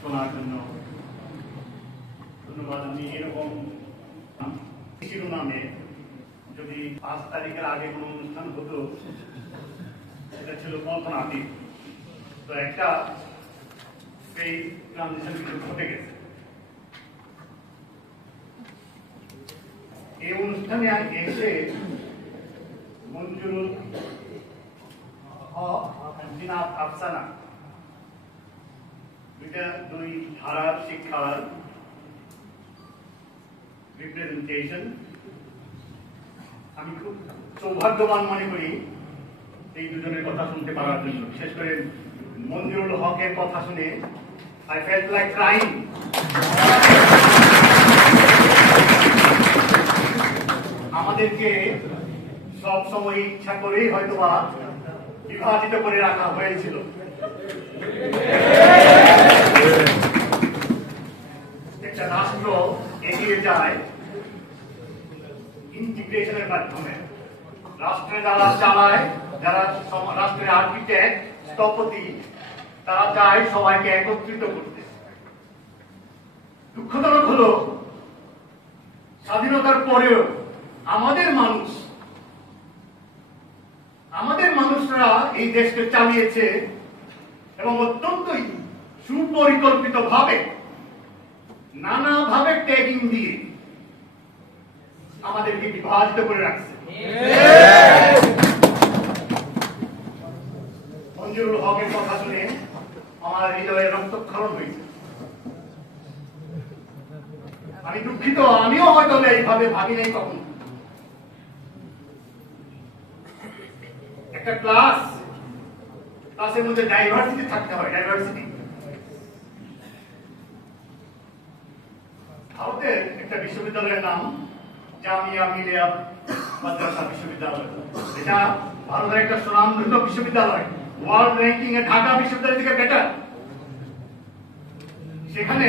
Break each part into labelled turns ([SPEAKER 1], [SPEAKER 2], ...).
[SPEAKER 1] শোনার জন্য ধন্যবাদ। আমি এরকম শিরোনামে যদি পাঁচ তারিখের আগে কোনো অনুষ্ঠান হতো, সেটা ছিল কল্পনাতীত। তো একটা সেই ট্রানজিশন কিন্তু ঘটে গেছে। এই অনুষ্ঠানে এসে মঞ্জুরুল হক আফসানা দুইটা দুই ধারার শিক্ষার রিপ্রেজেন্টেশন আমি খুব সৌভাগ্যবান মনে করি এই দুজনের কথা শুনতে পারার জন্য। বিশেষ করে মঞ্জুরুল হকের কথা শুনে আই ফেল্ট লাইক ক্রাইম আমাদেরকে সব সময় ইচ্ছা করেই হয়তোবা বিভাজিত করে রাখা হয়েছিল একটা রাষ্ট্র ইন্টিগ্রেশনের মাধ্যমে। চালায়, যারা রাষ্ট্রের আর্কিটেক্ট স্থপতি, তারা চায় সবাইকে একত্রিত করতে। দুঃখজনক হলো, স্বাধীনতার পরেও আমাদের মানুষ, আমাদের মানুষরা এই দেশকে চালিয়েছে এবং অত্যন্তই সুপরিকল্পিত ভাবে নানাভাবে ট্যাগিং দিয়ে আমাদেরকে বিভাজিত করে রাখছে। মঞ্জুরুল হকের কথা শুনে আমার হৃদয়ে রক্তক্ষরণ হয়েছে। আমি দুঃখিত, আমিও হয়তো এইভাবে ভাবি নাই তখন একটা ক্লাস ক্লাসের মধ্যে ডাইভার্সিটি থাকতে হয় ডাইভার্সিটি ভারতের একটা বিশ্ববিদ্যালয়ের নাম জামিয়া মিলিয়া মাদ্রাসা বিশ্ববিদ্যালয়। এটা ভারতের একটা সুনামধন্য বিশ্ববিদ্যালয়। ওয়ার্ল্ড র্যাঙ্কিং এ ঢাকা বিশ্ববিদ্যালয় থেকে বেটার সেখানে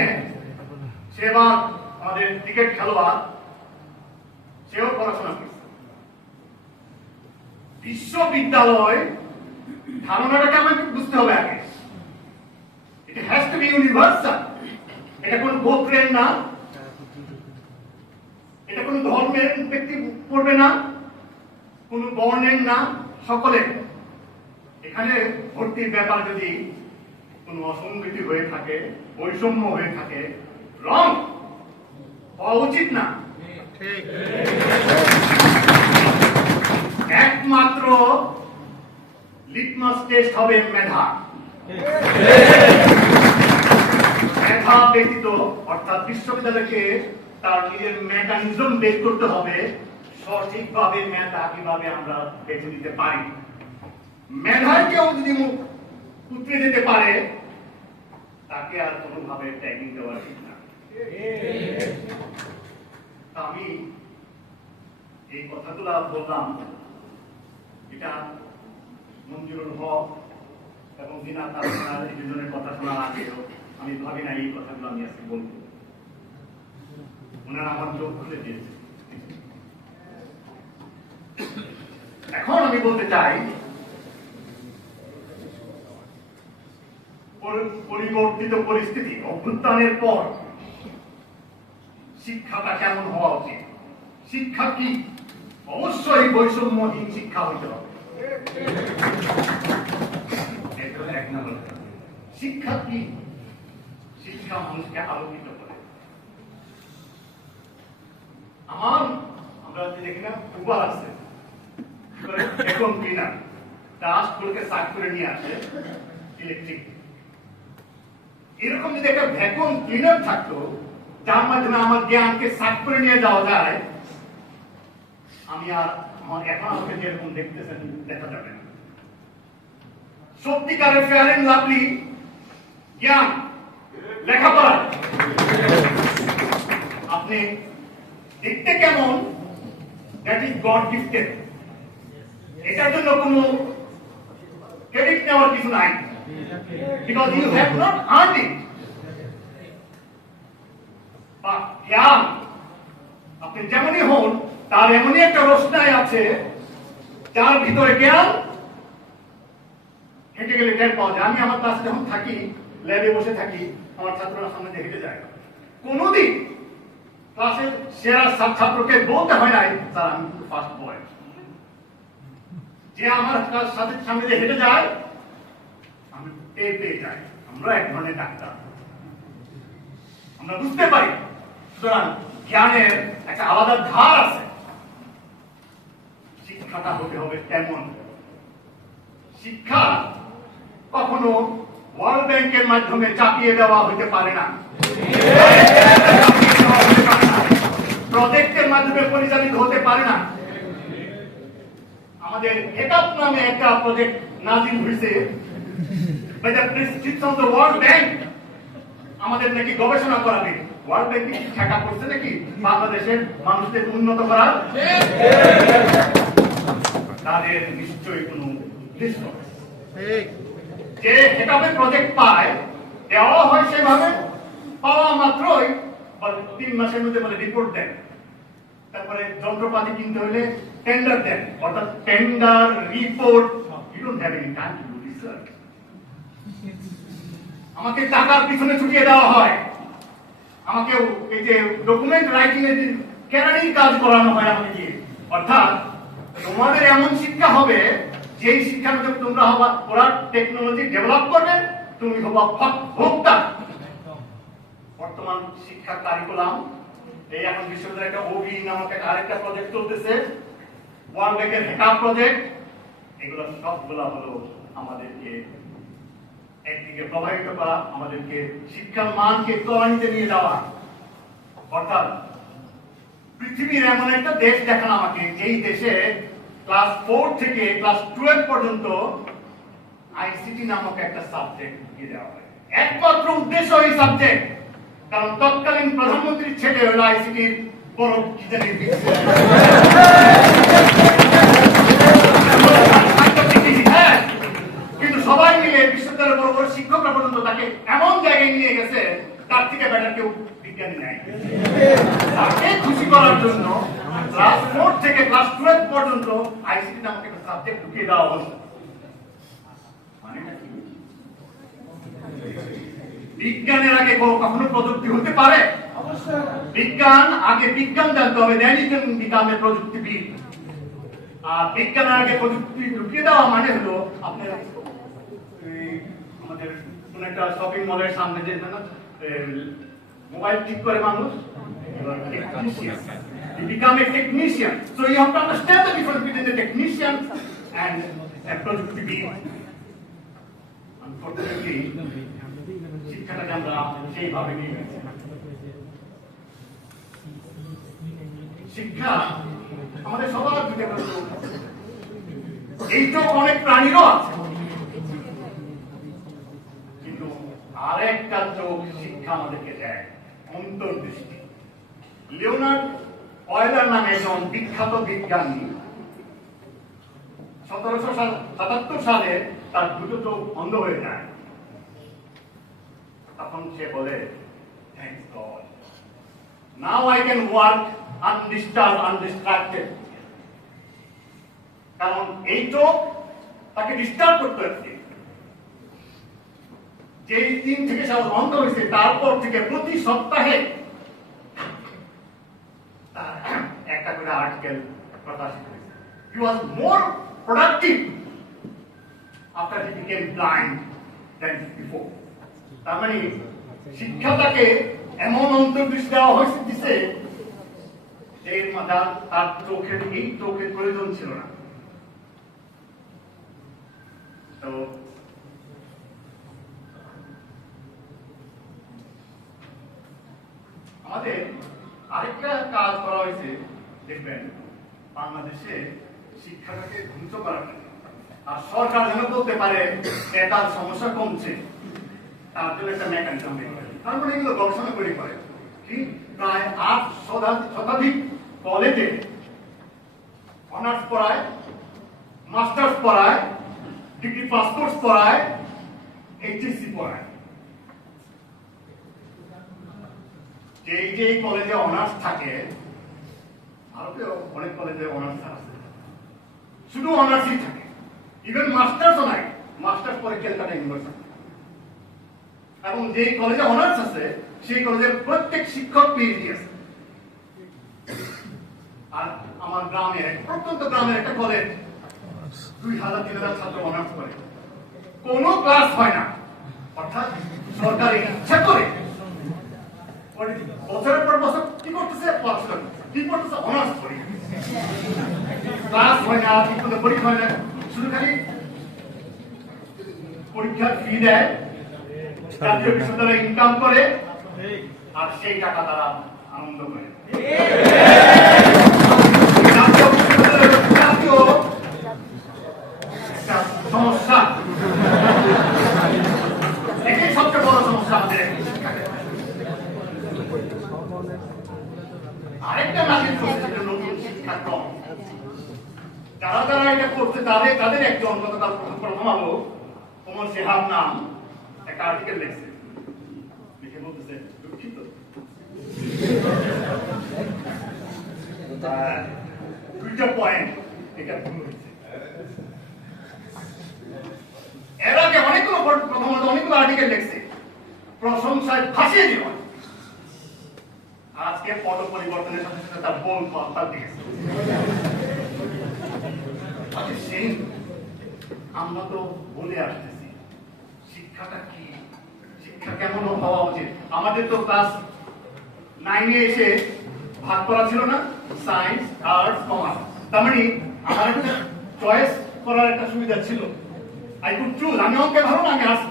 [SPEAKER 1] আমাদের ক্রিকেট খেলোয়াড়, সেও পড়াশোনা করছে। বিশ্ববিদ্যালয় ধারণাটাকে আমাকে বুঝতে হবে আগে? এটা হ্যাজ টু বি ইউনিভার্সাল এটা কোন গোত্রের না। এটা কোন ধর্মের ব্যক্তি পড়বে না কোন বর্ণের না সকলে এখানে ভর্তির ব্যাপার যদি কোন অসঙ্গতি হয়ে থাকে বৈষম্য হয়ে থাকে রং হওয়া উচিত না। একমাত্র লিটমাস টেস্ট হবে মেধা। মেধা ব্যতীত অর্থাৎ বিশ্ববিদ্যালয়কে তার নিজের মেকানিজম বের করতে হবে, সঠিকভাবে মেধা কীভাবে আমরা বেছে দিতে পারি। মেধায় কেউ যদি মুখ উতরে যেতে পারে, তাকে আর ট্যাগিং দেওয়া ঠিক না। আমি এই কথাগুলো বললাম। এটা মঞ্জুরুল হক এবং দিনা তার এই দুজনের কথা শোনার আমি ভাবি না এই কথাগুলো আমি আজকে বলব। ওনারা আমার চোখ খুলে দিয়েছে। এখন আমি বলতে চাই পরিবর্তিত পরিস্থিতি অভ্যুত্থানের পর শিক্ষাটা কেমন হওয়া উচিত? শিক্ষা কি? অবশ্যই বৈষম্যহীন শিক্ষা হইতে হবে। শিক্ষা কি? শিক্ষা মানুষকে আলোকিত করে আমার, আমরা দেখি না উবার আছে। এখন ডাস্ট গুলোকে সাফ করে নিয়ে আসে ইলেকট্রিক এরকম যদি একটা ভ্যাকুয়াম ক্লিনার থাকতো, যার মাধ্যমে আমার জ্ঞানকে সাফ করে নিয়ে যাওয়া যায়, আমি আর আমার এখন আমাকে যেরকম দেখতেছেন, দেখা যাবে না। সত্যিকারের ফেয়ার লাভলি জ্ঞান লেখাপড়া আপনি দেখতে কেমন? দ্যাট ইজ গড গিফটেড এটার জন্য কোনো ক্রেডিট নেওয়ার কিছু নাই। Because you have not earn it বা জ্ঞান, আপনি যেমনই হন, তার এমনই একটা রোশনাই আছে, যার ভিতরে জ্ঞান হেঁটে গেলে টের পাওয়া যায়। আমি আমার ক্লাসে যখন থাকি ল্যাবে বসে থাকি, আমার ছাত্ররা সামনে হেঁটে যায়। কোনোদিন ক্লাসের সেরা ছাত্র- ছাত্রকে বলতে হয় নাই আমি কিন্তু ফার্স্ট বয় যে আমার সাথে সামনে হেঁটে যায়, আমি পেয়ে যাই। আমরা এক ধরনের ডাক্তার। আমরা বুঝতে পারি, সুতরাং জ্ঞানের একটা আলাদা ধার আছে। শিক্ষাটা হতে হবে তেমন। শিক্ষা কখনো ওয়ার্ল্ড ব্যাংকের মাধ্যমে চাপিয়ে দেওয়া হতে পারে না। প্রজেক্টের মাধ্যমে পরিচালিত হতে পারে না। আমাদের হেকাপ নামে একটা প্রজেক্ট নাজিল হয়েছে। The prescription of the World Bank, আমাদের নাকি গবেষণা করাবে ওয়ার্ল্ড ব্যাংক কি টাকা করছে নাকি? বাংলাদেশের মানুষদের উন্নত করার? তাদের নিশ্চয়ই কোনো যে হেকাপের প্রজেক্ট পায়, দেওয়া হয় সেভাবে, পাওয়া মাত্রই তিন মাসের মধ্যে বলে রিপোর্ট দেন। তারপরে যন্ত্রপাতি কিনতে হলে টেন্ডার দেন। অর্থাৎ টেন্ডার রিপোর্ট আমাকে টাকার পিছনে ছুটিয়ে দেওয়া হয়। আমাকে এই যে ডকুমেন্ট রাইটিং এর কেরানির কাজ করানো হয় আমাকে দিয়ে। অর্থাৎ তোমাদের এমন শিক্ষা হবে, যেই শিক্ষার মধ্যে তোমরা হবা, ওরা টেকনোলজি ডেভেলপ করবে, তুমি হবা ভোক্তা। বর্তমান শিক্ষা কারিকুলাম এই এখন বিশ্ববিদ্যালয় একটা ওবি নামক আরেকটা প্রজেক্ট চলতেছে। ওয়ার্ল্ড ব্যাংকের হেকাপ প্রজেক্ট এগুলো সবগুলা হলো আমাদেরকে একদিকে প্রভাবিত করা, আমাদেরকে শিক্ষার মানকে তলানিতে নিয়ে যাওয়া। অর্থাৎ পৃথিবীর এমন একটা দেশ দেখান আমাকে, যেই দেশে ক্লাস ফোর থেকে ক্লাস টুয়েলভ পর্যন্ত আইসিটি নামক একটা সাবজেক্ট দিয়ে দেওয়া হয়। একমাত্র উদ্দেশ্য এই সাবজেক্ট কারণ তৎকালীন প্রধানমন্ত্রীর ছেলে হলো আইসিটির বড় কি হ্যাঁ কিন্তু সবাই মিলে বিশ্ববিদ্যালয়ের বড় বড় শিক্ষকরা পর্যন্ত তাকে এমন জায়গায় নিয়ে গেছে, তার থেকে বেটার কেউ বিজ্ঞানী নাই। তাকে খুশি করার জন্য ক্লাস ফোর থেকে ক্লাস টুয়েলভ পর্যন্ত আইসিটি নামক একটা সাবজেক্ট ঢুকিয়ে দেওয়া হলো। মানেটা কি? বিজ্ঞানের আগে কখনো প্রযুক্তি হতে পারে বিজ্ঞান আগে বিজ্ঞান জানতে হবে দেন বিজ্ঞানের প্রযুক্তিবিদ আর বিজ্ঞানের আগে প্রযুক্তি ঢুকিয়ে দেওয়া মানে হলো আপনার আমাদের কোন একটা শপিং মলের সামনে যে মোবাইল ঠিক করে মানুষ. You become a technician. So you have to understand the difference between the technician and a Unfortunately, শিক্ষাটাকে আমরা সেইভাবে নিয়ে গেছি শিক্ষা আমাদের সবার এই চোখ অনেক আছে। কিন্তু আরেকটা চোখ শিক্ষা আমাদেরকে দেয়, অন্তর্দৃষ্টি। লিওনার্ড নামে একজন বিখ্যাত বিজ্ঞানী সতেরোশো সাতাত্তর সালে তার দুটো চোখ বন্ধ হয়ে যায়। তখন সে বলে thanks God now I can work undisturbed undistracted কারণ এই চোখ তাকে ডিস্টার্ব করতে হচ্ছে। যেই দিন থেকে সে বন্ধ হয়েছে, তারপর থেকে প্রতি সপ্তাহে একটা করে আর্টিকেল প্রকাশিত হয়েছে। He was more productive after he became blind than before তার মানে শিক্ষা তাকে এমন দেওয়া হয়েছে, দিছে এর মাথা তার চোখের, এই চোখের প্রয়োজন ছিল না। তো আমাদের আরেকটা কাজ করা হয়েছে, দেখবেন, বাংলাদেশে শিক্ষাটাকে ধ্বংস করার আর সরকার যেন বলতে পারে, বেকার সমস্যা কমছে। তার মেকানিজম তারপরে এগুলো গবেষণা করে কি? প্রায় আট শতাধিক কলেজে অনার্স পড়ায় মাস্টার্স পড়ায় ডিগ্রি পড়ায় এইচএসসি পড়ায়। যেই যে কলেজে অনার্স থাকে, ভারতেও অনেক কলেজে অনার্স আছে। শুধু অনার্সই থাকে। ইভেন মাস্টার্সও নাই। মাস্টার্স পরে ক্যালকাটা ইউনিভার্সিটি এবং যে কলেজে অনার্স আছে, সেই কলেজের প্রত্যেক শিক্ষক পিএইচডি আছে। আর আমার গ্রামের প্রত্যন্ত গ্রামের একটা কলেজ দুই হাজার, তিন হাজার ছাত্র অনার্স করে। কোনো ক্লাস হয় না। অর্থাৎ সরকারি ইচ্ছা করে। বছরের পর বছর কি করতেছে? পড়াশোনা কি করতেছে? অনার্স করে। ক্লাস হয় না ঠিক মতো পরীক্ষা হয় না। শুধু খালি পরীক্ষার ফি দেয়। ইনকাম করে, আর সেই টাকা তারা আনন্দ করে। সমস্যা। এটাই নতুন শিক্ষাক্রম যারা যারা এটা করছে, তাদের তাদের একজন গতকাল প্রথম আলো, ওমর শেহাব নাম। একটা আর্টিকেল লিখছে লিখে বলতেছে দুঃখিত দুইটা পয়েন্ট এটা ভুল হয়েছে এর আগে অনেকগুলো প্রথমত অনেকগুলো আর্টিকেল লিখছে প্রশংসায় দিল। আজকে পট পরিবর্তনের সাথে সাথে তার বোন গেছে। আচ্ছা, আমরা তো বলে আসতেছি। শিক্ষাটা কি? শিক্ষা কেমন হওয়া উচিত? আমাদের তো ক্লাস নাইনে এসে ভাগ করা ছিল না সায়েন্স আর্টস কমার্স তার মানে আমার চয়েস করার একটা সুবিধা ছিল। আই কুড চুজ আমি অঙ্কে ভালো না আমি আর্টস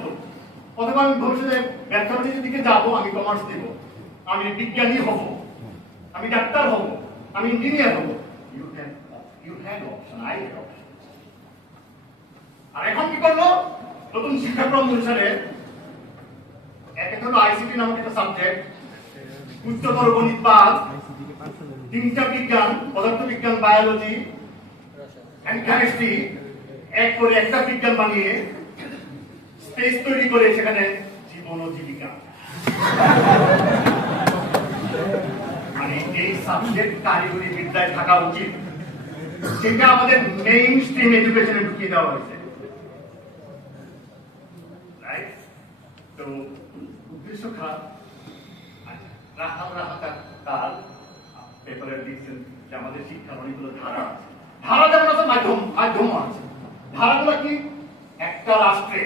[SPEAKER 1] অথবা আমি ভবিষ্যতে ম্যাথমেটিক্সের দিকে যাব, আমি কমার্স দেব। আমি বিজ্ঞানী হব। আমি ডাক্তার হব। আমি ইঞ্জিনিয়ার হব। You can you had option I had option আর এখন কি করল? নতুন শিক্ষাক্রম অনুসারে একটা হলো আইসিটি নামক একটা সাবজেক্ট উচ্চতর গণিত তিনটা বিজ্ঞান বায়োলজি এক করে একটা বিজ্ঞান বানিয়ে স্পেস তৈরি করে সেখানে জীবন ও জীবিকা। মানে এই সাবজেক্ট কারিগরি বিদ্যায় থাকা উচিত। সেটা আমাদের মেইন স্ট্রিম এডুকেশনে ঢুকিয়ে দেওয়া হয়েছে রাইট তো খারাপ আচ্ছা, রাহাত রাহাত তার পেপারে লিখছেন যে আমাদের শিক্ষার অনেকগুলো ধারা আছে। ধারা যেমন আছে মাধ্যম মাধ্যম আছে। ধারাগুলো কি? একটা রাষ্ট্রে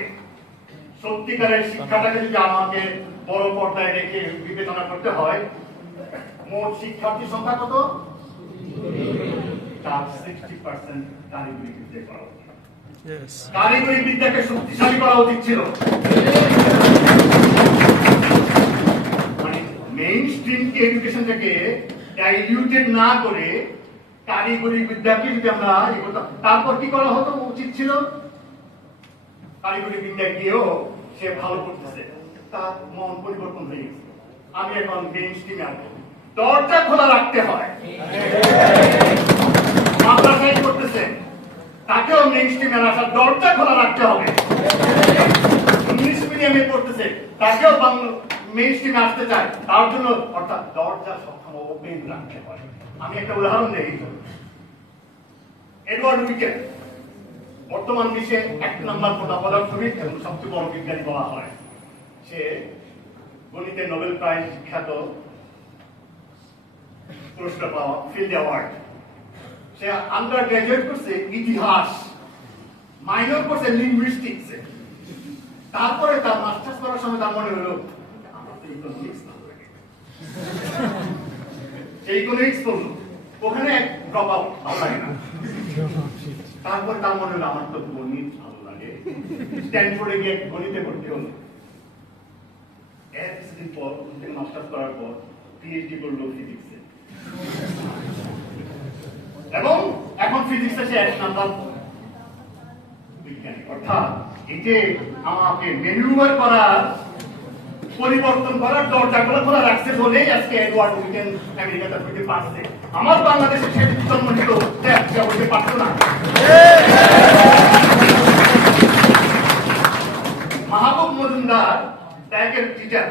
[SPEAKER 1] সত্যিকারের শিক্ষাটাকে যদি আমাকে বড় পর্দায় রেখে বিবেচনা করতে হয় মোট শিক্ষার্থী সংখ্যা কত? তার সিক্সটি পার্সেন্ট কারিগরি বিদ্যায় করা উচিত। কারিগরি বিদ্যাকে শক্তিশালী করা উচিত ছিল মানে মেইন স্ট্রিম এডুকেশনটাকে ডাইলিউটেড না করে কারিগরি বিদ্যাকে যদি আমরা তারপর কি করা হতো? উচিত ছিল? কারিগরি বিদ্যায় গিয়েও সে ভালো করতেছে। তার মন পরিবর্তন হয়ে গেছে। আমি এখন মেইন স্ট্রিমে দরজা খোলা রাখতে হয়। তাকেও স্ট্রিমে আসার দরজা খোলা রাখতে হবে। ইংলিশ মিডিয়ামে পড়তেছে, তাকেও বাংলা আসতে চায়, তার জন্য অর্থাৎ দরজা ওপেন রাখতে হয় আমি একটা উদাহরণ এডওয়ার্ড বর্তমান বিশ্বে এক নম্বর পদার্থবিদ এবং সবচেয়ে বড় বিজ্ঞানী বলা হয়। সে গণিতে নোবেল প্রাইজ বিখ্যাত পুরস্কার পাওয়া ফিল্ড অ্যাওয়ার্ড। সে আন্ডার গ্রাজুয়েট করছে ইতিহাস মাইনর করছে লিঙ্গুইস্টিক্স তারপরে তার মাস্টার্স করার সময় তার মনে হলো তারপর তার মনে হলো আমার তো গণিত ভালো লাগে। স্ট্যানফোর্ডে গিয়ে গণিতে ভর্তি হলো এক কিছুদিন পর মাস্টার্স করার পর পিএইচডি করল ফিজিক্সে এবং এখন ফিজিক্সে সে এক নাম্বার বিজ্ঞানী। অর্থাৎ এই আমাকে ম্যানুভার করার পরিবর্তন করার দরজাগুলো খোলা রাখছে বলেই আজকে এডওয়ার্ড উইকেন আমেরিকাতে হইতে পারছে। আমার বাংলাদেশে সে জন্ম নিত সে হইতে পারতো না। মাহবুব মজুমদার টিচার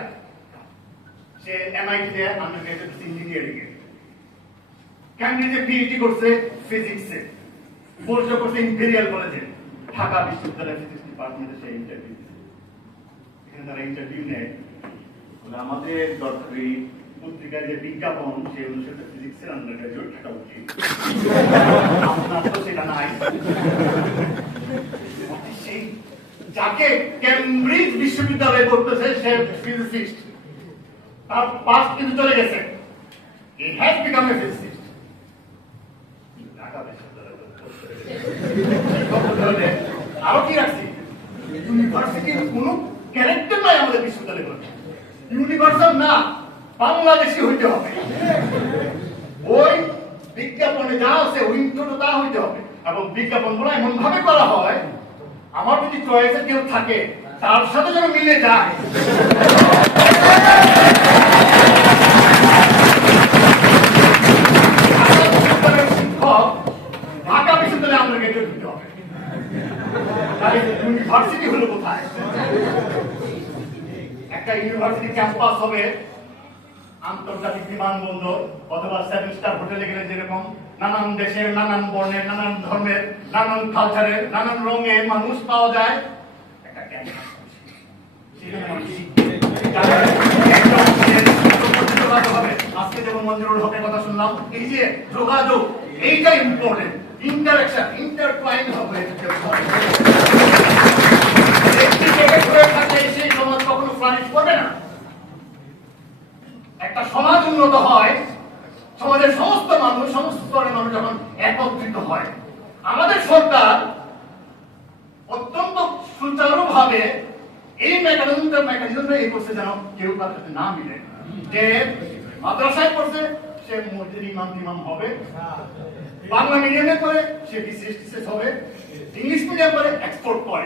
[SPEAKER 1] সে এমআইটিতে আন্ডার গ্রাজুয়েট ইঞ্জিনিয়ারিং এ। ক্যামব্রিজে পিএইচডি করছে ফিজিক্সে পরিচয় করছে ইম্পেরিয়াল কলেজে ঢাকা বিশ্ববিদ্যালয় ফিজিক্স ডিপার্টমেন্টে সে ইন্টারভিউ এখানে তারা ইন্টারভিউ নেয়। আমাদের পত্রিকার যে বিজ্ঞাপন যাকে ক্যামব্রিজ বিশ্ববিদ্যালয়ে পড়তেছে, সে তার পাস কিন্তু চলে গেছে। আরও কি রাখছি ইউনিভার্সিটির কোন ক্যারেক্টার নাই আমাদের বিশ্ববিদ্যালয়ে ইউনিভার্সাল না, বাংলাদেশি হইতে হবে। ওই বিজ্ঞাপনে যা আছে উইন্ডোটা তা হইতে হবে। এবং বিজ্ঞাপনগুলো এমন ভাবে করা হয়, আমার যদি চয়েসে কেউ থাকে, তার সাথে যেন মিলে যায় ঢাকা বিশ্ববিদ্যালয়ের শিক্ষক ঢাকা বিশ্ববিদ্যালয়ে আমাদের গ্রাজুয়েট হতে হবে তাহলে ইউনিভার্সিটি হলো কোথায় একটা ইউনিভার্সিটি ক্যাম্পাস হবে আন্তর্জাতিক বিমানবন্দর অথবা সেভেন স্টার হোটেলে গেলে যেরকম নানান দেশের নানান বর্ণের, নানান ধর্মের, নানান কালচারের নানান রঙের মানুষ পাওয়া যায় একটা। আজকে যেমন মঞ্জুরুল হকের কথা শুনলাম এই যে যোগাযোগ এইটা ইম্পর্টেন্ট ইন্টারাকশন হবে ফ্লারিশ করবে না। একটা সমাজ উন্নত হয়, সমাজের সমস্ত মানুষ, সমস্ত স্তরের মানুষ যখন একত্রিত হয়, আমাদের সরকার অত্যন্ত সুচারুভাবে এই মেকানিজমটা মেকানিজমটা এই করছে যেন কেউ তার সাথে না মিলে। যে মাদ্রাসায় পড়ছে, সে মসজিদ ইমাম টিমাম হবে। বাংলা মিডিয়ামে করে সে বিশেষ বিশেষ হবে। ইংলিশ মিডিয়াম করে এক্সপোর্ট করে